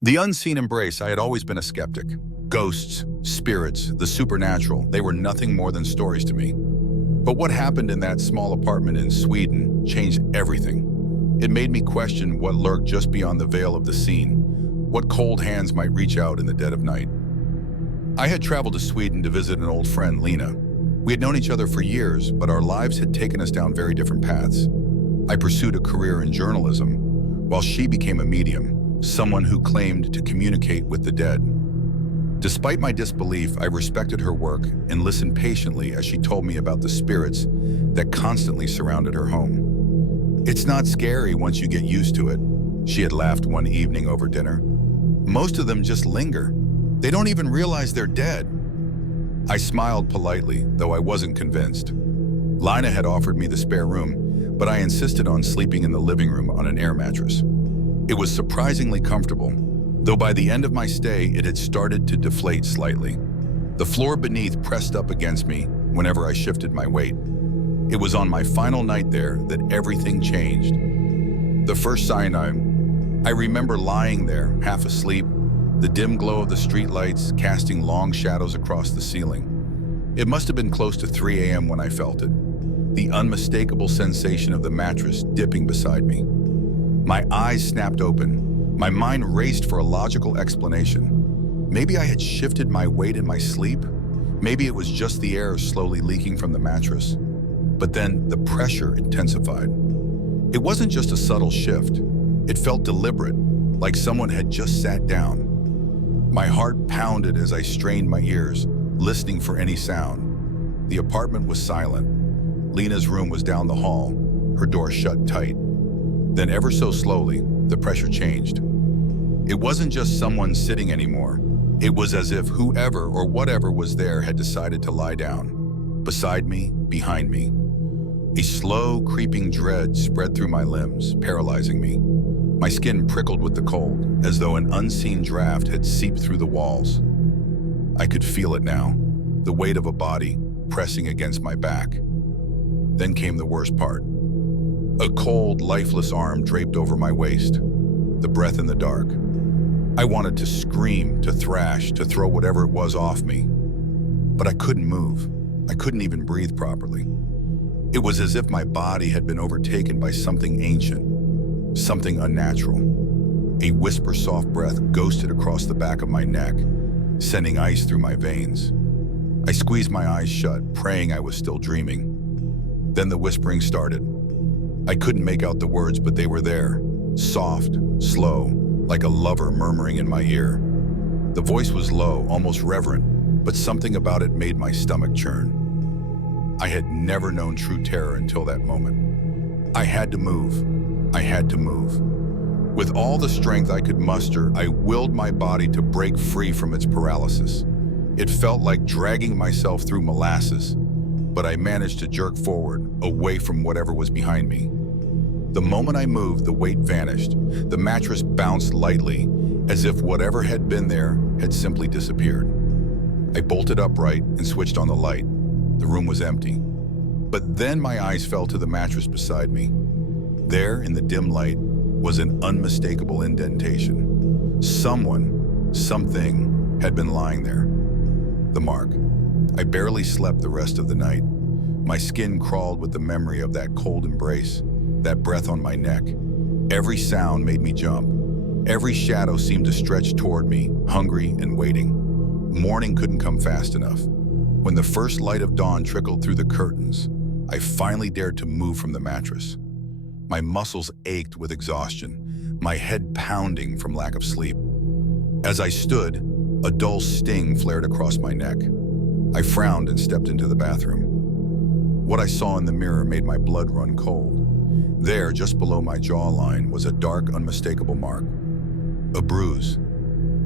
The unseen embrace. I had always been a skeptic. Ghosts, spirits, the supernatural, they were nothing more than stories to me. But what happened in that small apartment in Sweden changed everything. It made me question what lurked just beyond the veil of the scene, what cold hands might reach out in the dead of night. I had traveled to Sweden to visit an old friend, Lena. We had known each other for years, but our lives had taken us down very different paths. I pursued a career in journalism, while she became a medium, someone who claimed to communicate with the dead. Despite my disbelief, I respected her work and listened patiently as she told me about the spirits that constantly surrounded her home. "It's not scary once you get used to it," she had laughed one evening over dinner. "Most of them just linger. They don't even realize they're dead." I smiled politely, though I wasn't convinced. Lina had offered me the spare room, but I insisted on sleeping in the living room on an air mattress. It was surprisingly comfortable, though by the end of my stay it had started to deflate slightly. The floor beneath pressed up against me whenever I shifted my weight. It was on my final night there that everything changed. The first sign I remember lying there, half asleep, the dim glow of the streetlights casting long shadows across the ceiling. It must have been close to 3 a.m. when I felt it, the unmistakable sensation of the mattress dipping beside me. My eyes snapped open. My mind raced for a logical explanation. Maybe I had shifted my weight in my sleep. Maybe it was just the air slowly leaking from the mattress. But then the pressure intensified. It wasn't just a subtle shift. It felt deliberate, like someone had just sat down. My heart pounded as I strained my ears, listening for any sound. The apartment was silent. Lena's room was down the hall, her door shut tight. Then ever so slowly, the pressure changed. It wasn't just someone sitting anymore. It was as if whoever or whatever was there had decided to lie down. Beside me, behind me. A slow, creeping dread spread through my limbs, paralyzing me. My skin prickled with the cold, as though an unseen draft had seeped through the walls. I could feel it now, the weight of a body pressing against my back. Then came the worst part. A cold, lifeless arm draped over my waist, the breath in the dark. I wanted to scream, to thrash, to throw whatever it was off me. But I couldn't move. I couldn't even breathe properly. It was as if my body had been overtaken by something ancient, something unnatural. A whisper-soft breath ghosted across the back of my neck, sending ice through my veins. I squeezed my eyes shut, praying I was still dreaming. Then the whispering started. I couldn't make out the words, but they were there, soft, slow, like a lover murmuring in my ear. The voice was low, almost reverent, but something about it made my stomach churn. I had never known true terror until that moment. I had to move. I had to move. With all the strength I could muster, I willed my body to break free from its paralysis. It felt like dragging myself through molasses, but I managed to jerk forward, away from whatever was behind me. The moment I moved, the weight vanished. The mattress bounced lightly, as if whatever had been there had simply disappeared. I bolted upright and switched on the light. The room was empty. But then my eyes fell to the mattress beside me. There, in the dim light, was an unmistakable indentation. Someone, something, had been lying there. The mark. I barely slept the rest of the night. My skin crawled with the memory of that cold embrace, that breath on my neck. Every sound made me jump. Every shadow seemed to stretch toward me, hungry and waiting. Morning couldn't come fast enough. When the first light of dawn trickled through the curtains, I finally dared to move from the mattress. My muscles ached with exhaustion, my head pounding from lack of sleep. As I stood, a dull sting flared across my neck. I frowned and stepped into the bathroom. What I saw in the mirror made my blood run cold. There, just below my jawline, was a dark, unmistakable mark. A bruise.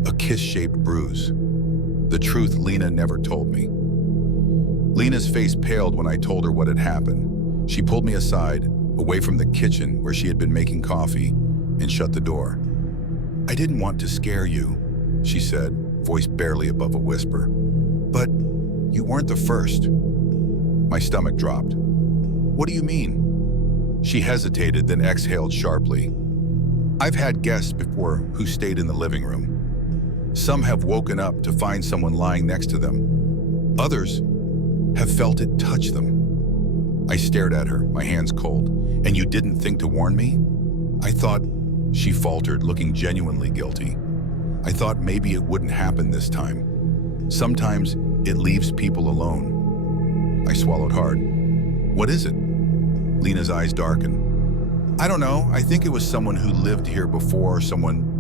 A kiss-shaped bruise. The truth Lena never told me. Lena's face paled when I told her what had happened. She pulled me aside, away from the kitchen where she had been making coffee, and shut the door. "I didn't want to scare you," she said, voice barely above a whisper. "But you weren't the first." My stomach dropped. "What do you mean?" She hesitated, then exhaled sharply. I've had guests before who stayed in the living room. Some have woken up to find someone lying next to them. Others have felt it touch them. I stared at her, my hands cold. "And you didn't think to warn me?" I thought, she faltered, looking genuinely guilty. "I thought maybe it wouldn't happen this time. Sometimes it leaves people alone." I swallowed hard. "What is it?" Lena's eyes darkened. "I don't know. I think it was someone who lived here before, someone